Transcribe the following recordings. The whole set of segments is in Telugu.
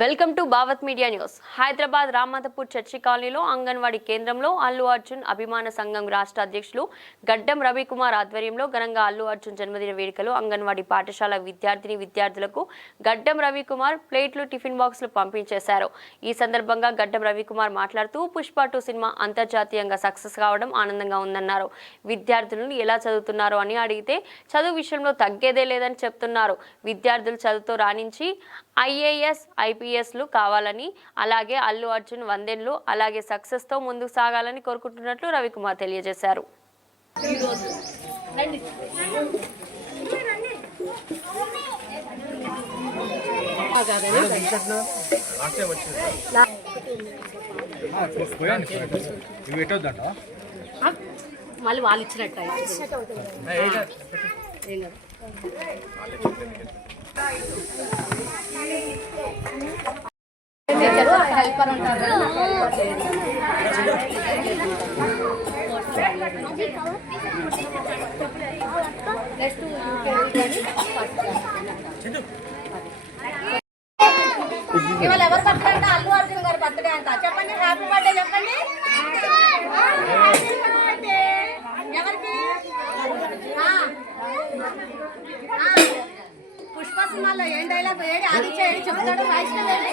Welcome to Bhavath media news. Hyderabad Ramanthapur church కాలనీలో అంగన్వాడీ కేంద్రంలో అల్లు అర్జున్ అభిమాన సంఘం రాష్ట్ర అధ్యక్షులు గడ్డం రవికుమార్ ఆధ్వర్యంలో ఘనంగా అల్లు అర్జున్ జన్మదిన వేడుకలు అంగన్వాడీ పాఠశాల విద్యార్థిని విద్యార్థులకు గడ్డం రవికుమార్ ప్లేట్లు టిఫిన్ బాక్సులు పంపించేశారు. ఈ సందర్భంగా గడ్డం రవికుమార్ మాట్లాడుతూ పుష్ప టూ సినిమా అంతర్జాతీయంగా సక్సెస్ కావడం ఆనందంగా ఉందన్నారు. విద్యార్థులను ఎలా చదువుతున్నారు అని అడిగితే చదువు విషయంలో తగ్గేదే లేదని చెప్తున్నారు. విద్యార్థులు చదువుతో రాణించి ఐఏఎస్ ఐపీ ఐపీఎస్లు కావాలని అలాగే అల్లు అర్జున్ వందెన్లు అలాగే సక్సెస్తో ముందుకు సాగాలని కోరుకుంటున్నట్లు రవికుమార్ తెలియజేశారు. మళ్ళీ వాళ్ళు ఇచ్చినట్టు ఏం కాదు? పేపర్ ఉంటారు నెక్స్ట్ ఇవాళ ఎవరు బర్త్డే అంటే అల్లు అర్జున్ గారు బర్త్డే అంట చెప్పండి హ్యాపీ బర్త్డే చెప్పండి ఎవరికి పుష్ప సినిమాలో ఏం డైలాగ్ ఏడి ఆదిత్య ఏడి చెప్తాడు? వైష్ణవ్ ఏడి?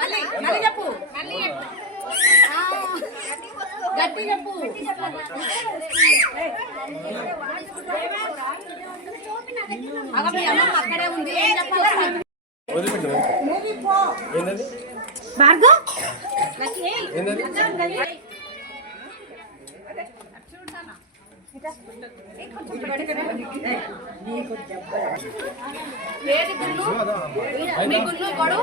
మళ్ళీ మళ్ళీ చెప్పు. మళ్ళీ చెప్పు. గట్టి చెప్పు. అక్కడే ఉంది. ఏం చెప్పాలి? ఏది గుళ్ళు? మీ గుళ్ళు గొడవ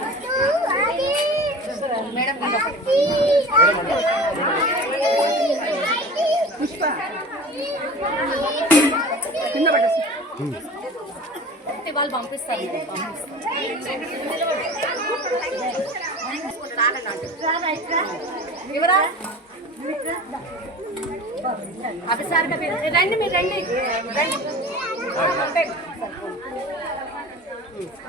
ఇట్లా ఇట్లండి రండి వాళ్ళు పంపిస్తారు ఎవరా రండి మీరు రండి రండి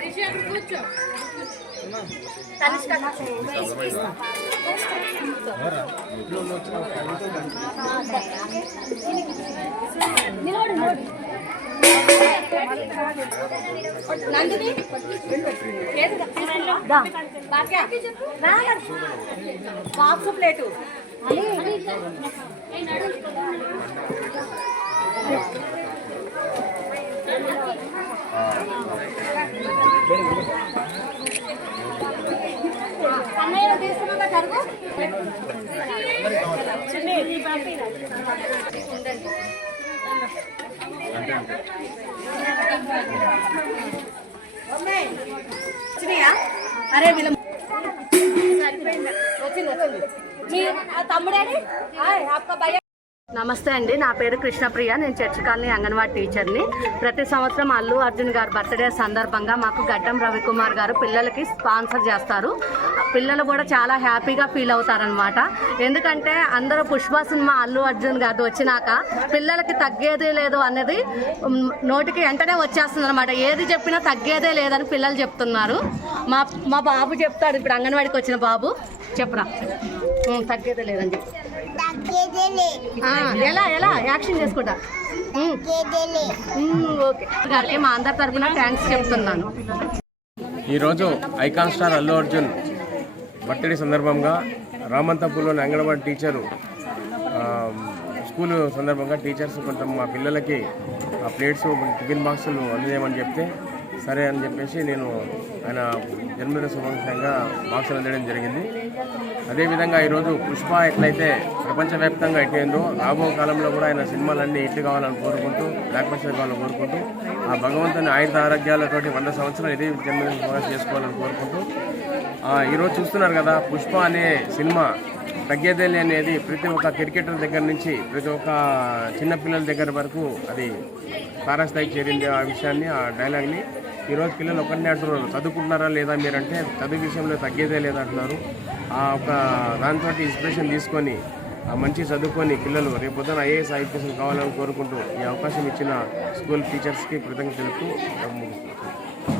రిషి, నందిని బాక్స్ ప్లేటు అరే వీళ్ళ వచ్చింది వచ్చింది. మీ ఆ తమ్ముడేడి హాయ్ నమస్తే అండి. నా పేరు కృష్ణప్రియ. నేను చర్చ్ కాలనీ అంగన్వాడీ టీచర్ని. ప్రతి సంవత్సరం అల్లు అర్జున్ గారు బర్త్డే సందర్భంగా మాకు గడ్డం రవికుమార్ గారు పిల్లలకి స్పాన్సర్ చేస్తారు. పిల్లలు కూడా చాలా హ్యాపీగా ఫీల్ అవుతారనమాట ఎందుకంటే అందరూ పుష్ప సినిమా అల్లు అర్జున్ గారు వచ్చినాక పిల్లలకి తగ్గేదే లేదు అనేది నోటికి వెంటనే వచ్చేస్తుంది అనమాట ఏది చెప్పినా తగ్గేదే లేదని పిల్లలు చెప్తున్నారు. మా మా బాబు చెప్తాడు. ఇప్పుడు అంగన్వాడికి వచ్చిన బాబు. చెప్పరా? తగ్గేదే లేదని చెప్పి. ఎలా ఎలా? యాక్షన్ చేసుకుంటా. ఓకే. గారికి మా అందరి తరఫున థ్యాంక్స్ చెప్తున్నాను. ఈరోజు icon star Allu Arjun birthday సందర్భంగా రామంతపూర్లోని అంగన్వాడీ టీచరు స్కూలు స్కూల్ సందర్భంగా టీచర్స్ కొంత మా పిల్లలకి ఆ ప్లేట్స్ టిఫిన్ బాక్సులు అందజేయమని చెప్తే సరే అని చెప్పేసి నేను ఆయన జన్మదిన శుభాకాంక్షంగా బాక్సులు అందడం జరిగింది. అదేవిధంగా ఈరోజు పుష్ప ఎట్లయితే ప్రపంచవ్యాప్తంగా ఎట్టిందో రాబో కాలంలో కూడా ఆయన సినిమాలన్నీ హిట్ కావాలని కోరుకుంటూ బ్లాక్ కావాలని కోరుకుంటూ ఆ భగవంతుని ఆయుధ ఆరోగ్యాలతోటి వంద సంవత్సరాలు ఇదే జన్మదిన శుభాకాంక్షలు చేసుకోవాలని కోరుకుంటూ ఈరోజు చూస్తున్నారు కదా పుష్ప అనే సినిమా తగ్గేదేలే అనేది ప్రతి ఒక్క క్రికెటర్ దగ్గర నుంచి ప్రతి ఒక్క చిన్నపిల్లల దగ్గర వరకు అది తారాస్థాయికి చేరింది ఆ విషయాన్ని ఆ డైలాగ్ని ఈరోజు పిల్లలు ఒకరినే అంటున్నారు చదువుకుంటున్నారా లేదా మీరంటే చదువు విషయంలో తగ్గేదే లేదంటున్నారు ఆ ఒక దాంతో ఇన్స్పిరేషన్ తీసుకొని మంచి చదువుకొని పిల్లలు రేపు పొద్దున ఐఏఎస్ ఐపీఎస్ కావాలని కోరుకుంటూ ఈ అవకాశం ఇచ్చిన స్కూల్ టీచర్స్కి కృతజ్ఞతలు తెలుపుతూ ముగిస్తున్నాను.